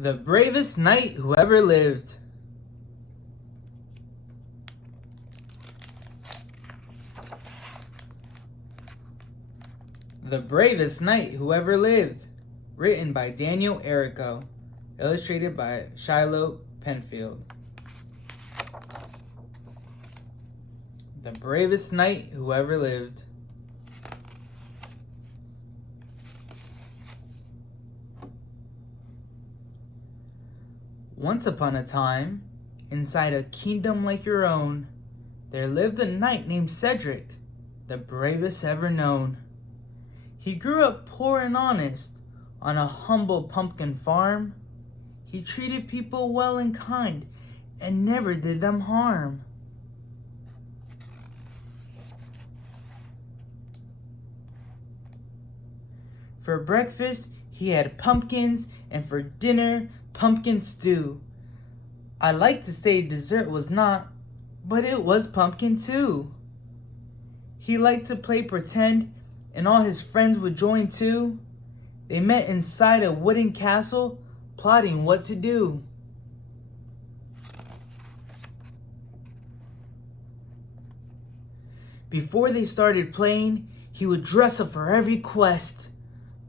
The bravest knight who ever lived. The Bravest Knight Who Ever Lived. Written by Daniel Errico. Illustrated by Shiloh Penfield. The bravest knight who ever lived. Once upon a time, inside a kingdom like your own, there lived a knight named Cedric, the bravest ever known. He grew up poor and honest on a humble pumpkin farm. He treated people well and kind and never did them harm. For breakfast, he had pumpkins, and for dinner, pumpkin stew. I like to say dessert was not, but it was pumpkin too. He liked to play pretend, and all his friends would join too. They met inside a wooden castle, plotting what to do. Before they started playing, he would dress up for every quest.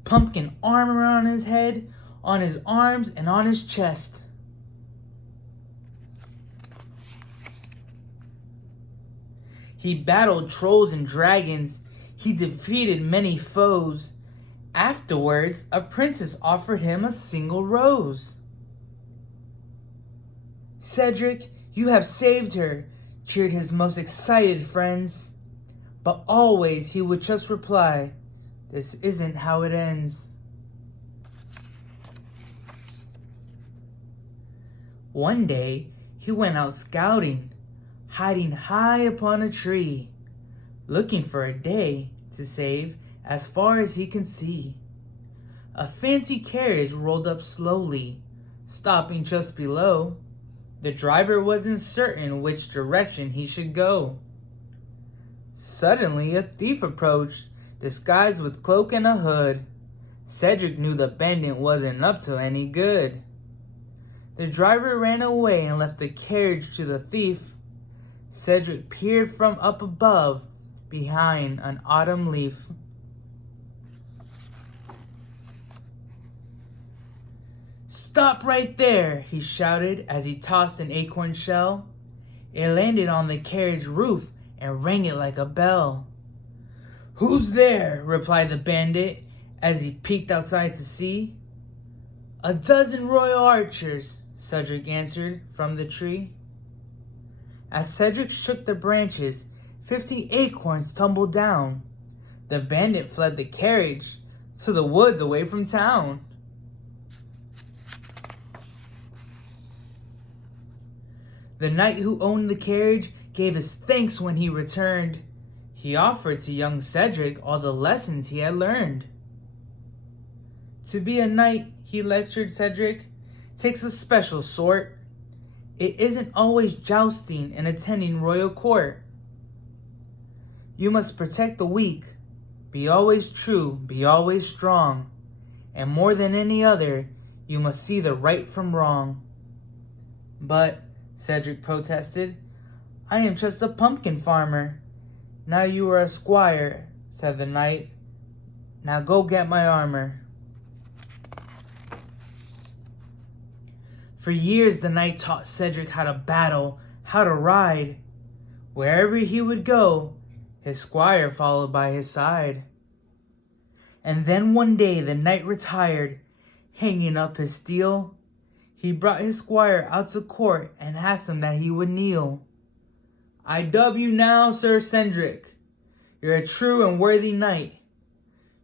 Pumpkin armor on his head, on his arms, and on his chest. He battled trolls and dragons. He defeated many foes. Afterwards, a princess offered him a single rose. "Cedric, you have saved her," cheered his most excited friends. But always he would just reply, "This isn't how it ends." One day, he went out scouting, hiding high upon a tree, looking for a day to save as far as he can see. A fancy carriage rolled up slowly, stopping just below. The driver wasn't certain which direction he should go. Suddenly, a thief approached, disguised with cloak and a hood. Cedric knew the bandit wasn't up to any good. The driver ran away and left the carriage to the thief. Cedric peered from up above, behind an autumn leaf. "Stop right there," he shouted as he tossed an acorn shell. It landed on the carriage roof and rang it like a bell. "Who's there?" replied the bandit as he peeked outside to see. "A dozen royal archers," Cedric answered from the tree. As Cedric shook the branches, 50 acorns tumbled down. The bandit fled the carriage to the woods away from town. The knight who owned the carriage gave his thanks when he returned. He offered to young Cedric all the lessons he had learned. "To be a knight," he lectured Cedric, "takes a special sort. It isn't always jousting and attending royal court. You must protect the weak, be always true, be always strong, and more than any other, you must see the right from wrong." "But," Cedric protested, "I am just a pumpkin farmer." "Now you are a squire," said the knight. "Now go get my armor." For years the knight taught Cedric how to battle, how to ride. Wherever he would go, his squire followed by his side. And then one day the knight retired, hanging up his steel. He brought his squire out to court and asked him that he would kneel. "I dub you now, Sir Cedric. You're a true and worthy knight.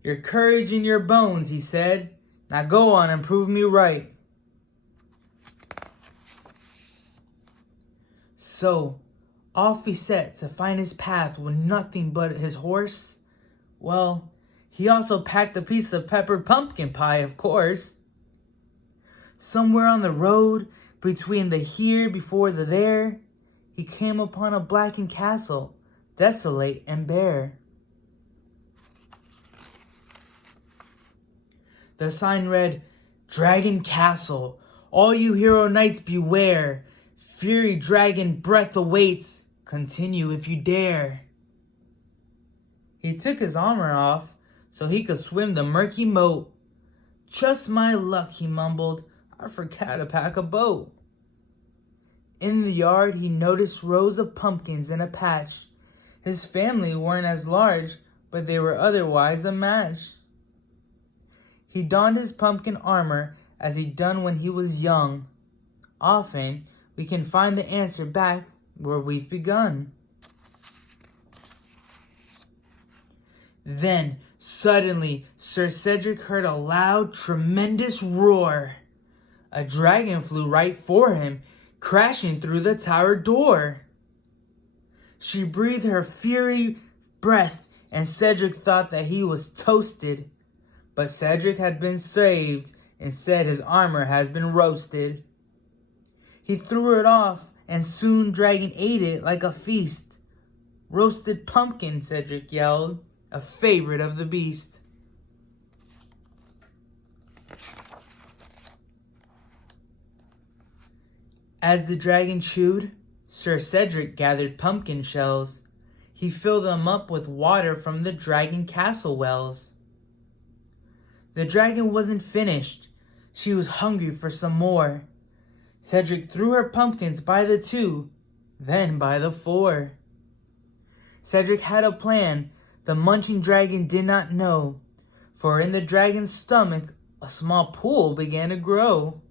Your courage in your bones," he said. "Now go on and prove me right." So, off he set to find his path with nothing but his horse. Well, he also packed a piece of peppered pumpkin pie, of course. Somewhere on the road, between the here before the there, he came upon a blackened castle, desolate and bare. The sign read, "Dragon Castle, All you hero knights beware. Fury dragon breath awaits. Continue if you dare. He took his armor off so he could swim the murky moat. Just my luck, he mumbled, I forgot to pack a boat. In the yard he noticed rows of pumpkins in a patch. His family weren't as large, but they were otherwise a match. He donned his pumpkin armor as he'd done when he was young. Often we can find the answer back where we've begun. Then, suddenly, Sir Cedric heard a loud, tremendous roar. A dragon flew right for him, crashing through the tower door. She breathed her fury breath, and Cedric thought that he was toasted. But Cedric had been saved. Instead, his armor has been roasted. He threw it off, and soon dragon ate it like a feast. Roasted pumpkin, Cedric yelled, a favorite of the beast. As the dragon chewed, Sir Cedric gathered pumpkin shells. He filled them up with water from the dragon castle wells. The dragon wasn't finished. She was hungry for some more. Cedric threw her pumpkins by the 2, then by the 4. Cedric had a plan the munching dragon did not know, for in the dragon's stomach a small pool began to grow.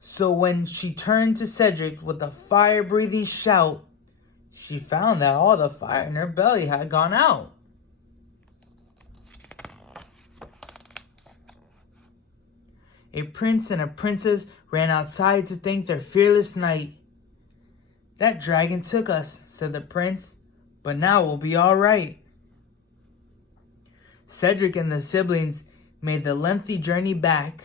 So when she turned to Cedric with a fire-breathing shout, she found that all the fire in her belly had gone out. A prince and a princess ran outside to thank their fearless knight. That dragon took us, said the prince, but now we'll be all right. Cedric and the siblings made the lengthy journey back.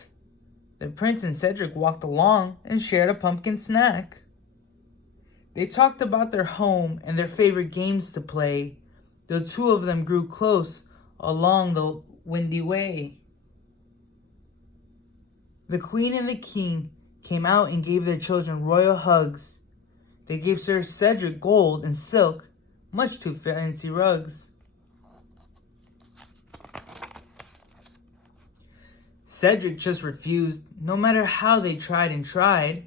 The prince and Cedric walked along and shared a pumpkin snack. They talked about their home and their favorite games to play. The 2 of them grew close along the windy way. The queen and the king came out and gave their children royal hugs. They gave Sir Cedric gold and silk, much too fancy rugs. Cedric just refused, no matter how they tried and tried.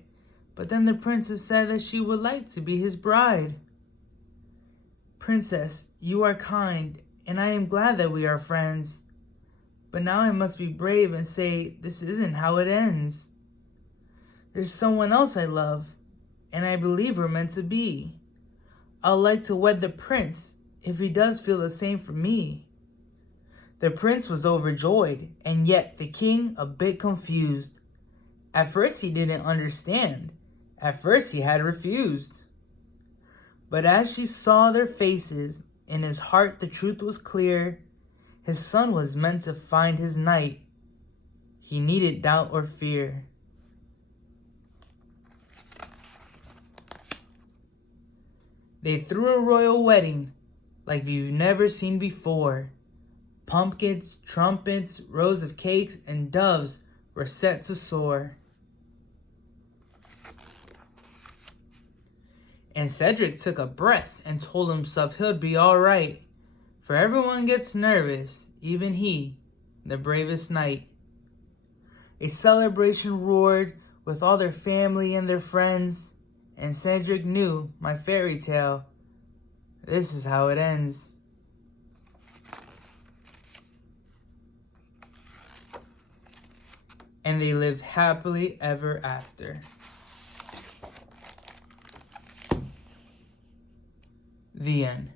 But then the princess said that she would like to be his bride. Princess, you are kind, and I am glad that we are friends. But now I must be brave and say this isn't how it ends. There's someone else I love, and I believe we're meant to be. I'd like to wed the prince if he does feel the same for me. The prince was overjoyed, and yet the king a bit confused. At first he didn't understand. At first he had refused. But as she saw their faces, in his heart the truth was clear. His son was meant to find his knight. He needed doubt or fear. They threw a royal wedding like you've never seen before. Pumpkins, trumpets, rows of cakes, and doves were set to soar. And Cedric took a breath and told himself he'll be all right. For everyone gets nervous, even he, the bravest knight. A celebration roared with all their family and their friends, and Cedric knew my fairy tale. This is how it ends. And they lived happily ever after. The end.